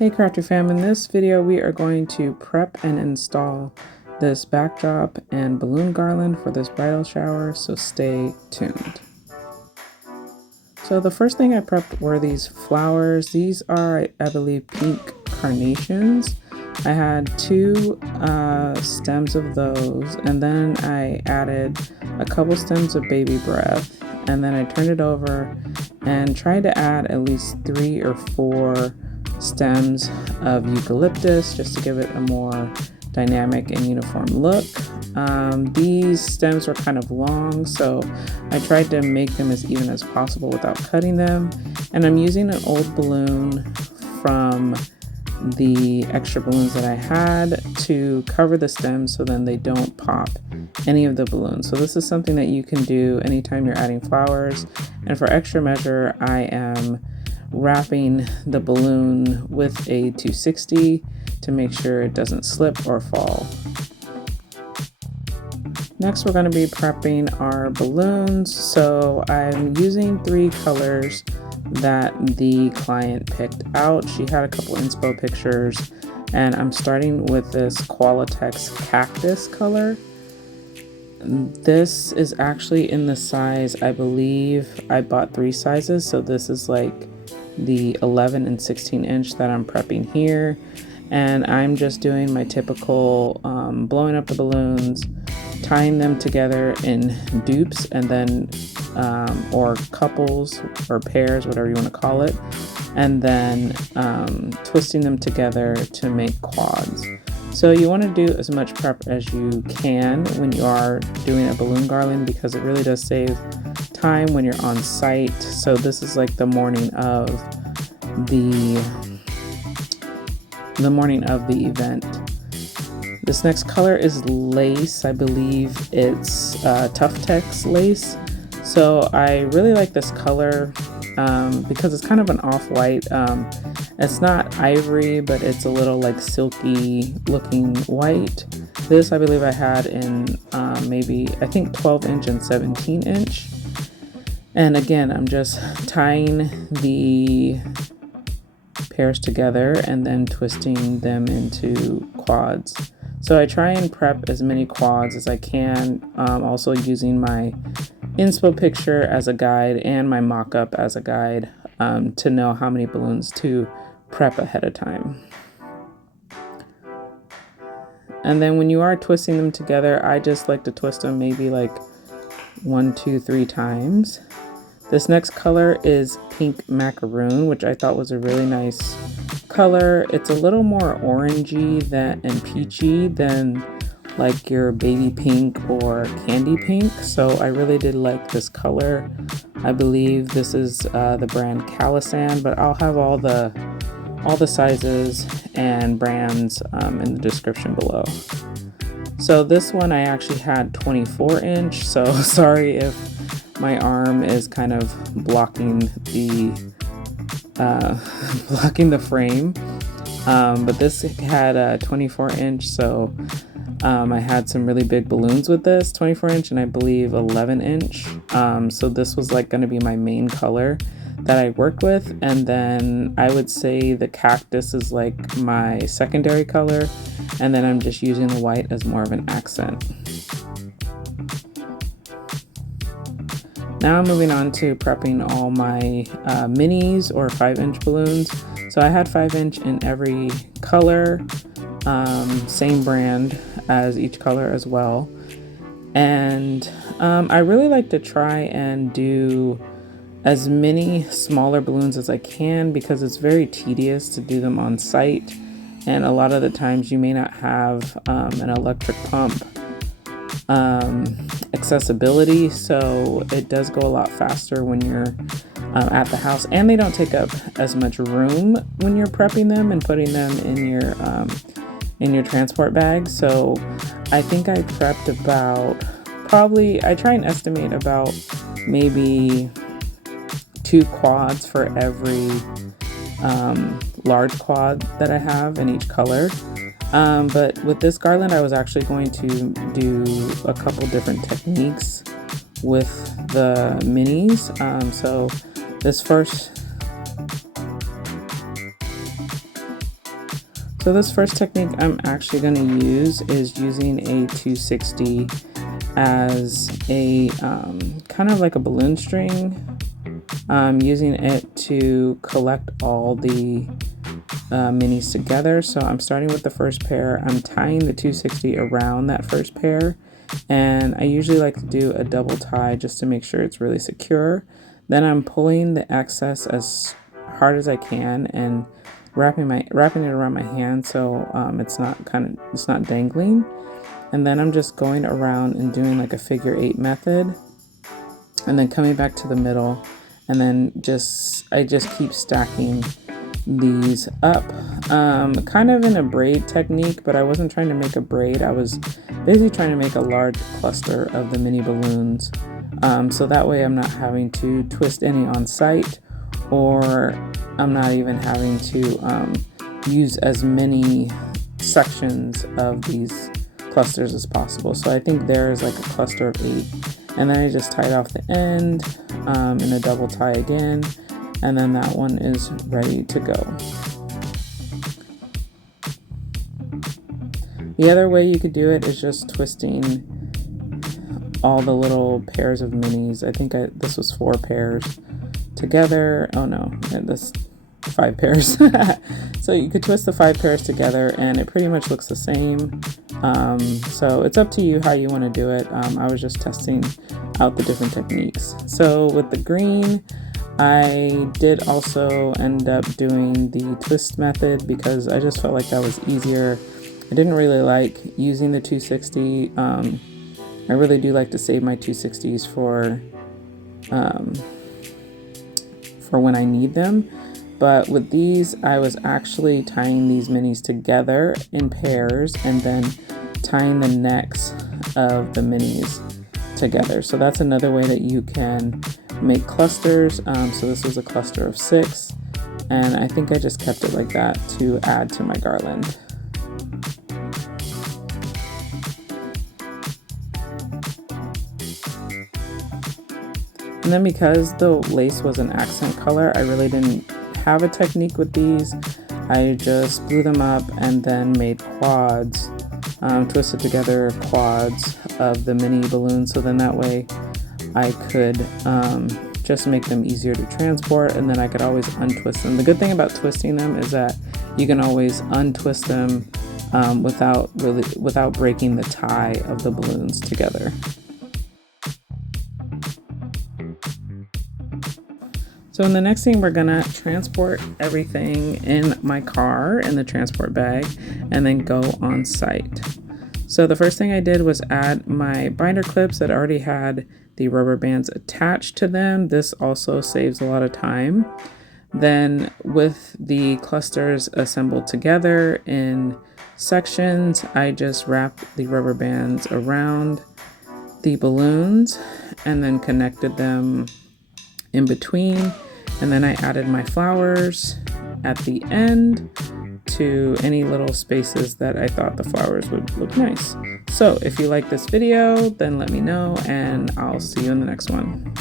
Hey Crafty Fam, in this video we are going to prep and install this backdrop and balloon garland for this bridal shower, so stay tuned. So the first thing I prepped were these flowers. These are, I believe, pink carnations. I had two stems of those, and then I added a couple stems of baby breath, and then I turned it over and tried to add at least 3 or 4 stems of eucalyptus just to give it a more dynamic and uniform look. These stems were kind of long, so I tried to make them as even as possible without cutting them. And I'm using an old balloon from the extra balloons that I had to cover the stems so then they don't pop any of the balloons. So this is something that you can do anytime you're adding flowers. And for extra measure, I am wrapping the balloon with a 260 to make sure it doesn't slip or fall. Next, we're going to be prepping our balloons. So I'm using 3 colors that the client picked out. She had a couple inspo pictures, and I'm starting with this Qualitex cactus color. This is actually in the size, I believe I bought 3 sizes, so this is like the 11 and 16 inch that I'm prepping here. And I'm just doing my typical blowing up the balloons, tying them together in dupes, and then or couples or pairs, whatever you want to call it, and then twisting them together to make quads. So you want to do as much prep as you can when you are doing a balloon garland, because it really does save time when you're on site. So this is like the morning of the event. This next color is lace. I believe it's Tuftex lace. So I really like this color because it's kind of an off-white. It's not ivory, but it's a little like silky looking white. This I believe I had in maybe I think 12 inch and 17 inch. And again, I'm just tying the pairs together and then twisting them into quads. So I try and prep as many quads as I can, also using my inspo picture as a guide and my mock-up as a guide to know how many balloons to prep ahead of time. And then when you are twisting them together, I just like to twist them maybe like 1, 2, 3 times. This next color is pink macaroon, which I thought was a really nice color. It's a little more orangey and peachy than like your baby pink or candy pink. So I really did like this color. I believe this is the brand Calisan, but I'll have all the sizes and brands in the description below. So this one I actually had 24 inch. So sorry if my arm is kind of blocking the frame, but this had a 24 inch, so I had some really big balloons with this 24 inch and I believe 11 inch. So this was like going to be my main color that I worked with, and then I would say the cactus is like my secondary color, and then I'm just using the white as more of an accent. Now I'm moving on to prepping all my minis or 5-inch balloons. So I had 5-inch in every color, same brand as each color as well. And I really like to try and do as many smaller balloons as I can, because it's very tedious to do them on site. And a lot of the times you may not have an electric pump accessibility, so it does go a lot faster when you're at the house, and they don't take up as much room when you're prepping them and putting them in your transport bag. So I think I prepped about I try and estimate about maybe 2 quads for every large quad that I have in each color. But with this garland, I was actually going to do a couple different techniques with the minis. So this first So this first technique I'm actually going to use is using a 260 as a kind of like a balloon string. Using it to collect all the minis together. So I'm starting with the first pair. I'm tying the 260 around that first pair, and I usually like to do a double tie just to make sure it's really secure. Then I'm pulling the excess as hard as I can and wrapping it around my hand so it's not dangling. And then I'm just going around and doing like a figure 8 method, and then coming back to the middle, and then I just keep stacking these up, kind of in a braid technique, but I wasn't trying to make a braid. I was basically trying to make a large cluster of the mini balloons, so that way I'm not having to twist any on site, or I'm not even having to use as many sections of these clusters as possible. So I think there is like a cluster of 8, and then I just tied off the end in a double tie again, and then that one is ready to go. The other way you could do it is just twisting all the little pairs of minis. I think this was 4 pairs together. Oh no, this 5 pairs. So you could twist the 5 pairs together and it pretty much looks the same. So it's up to you how you want to do it. I was just testing out the different techniques. So with the green, I did also end up doing the twist method because I just felt like that was easier. I didn't really like using the 260. I really do like to save my 260s for when I need them. But with these, I was actually tying these minis together in pairs and then tying the necks of the minis together. So that's another way that you can make clusters. So this was a cluster of 6, and I think I just kept it like that to add to my garland. And then because the lace was an accent color, I really didn't have a technique with these. I just blew them up and then made quads, twisted together quads of the mini balloons, so then that way I could just make them easier to transport, and then I could always untwist them. The good thing about twisting them is that you can always untwist them without breaking the tie of the balloons together. So in the next thing, we're gonna transport everything in my car in the transport bag and then go on site. So the first thing I did was add my binder clips that already had the rubber bands attached to them. This also saves a lot of time. Then with the clusters assembled together in sections, I just wrapped the rubber bands around the balloons and then connected them in between, and then I added my flowers at the end to any little spaces that I thought the flowers would look nice. So if you like this video, then let me know, and I'll see you in the next one.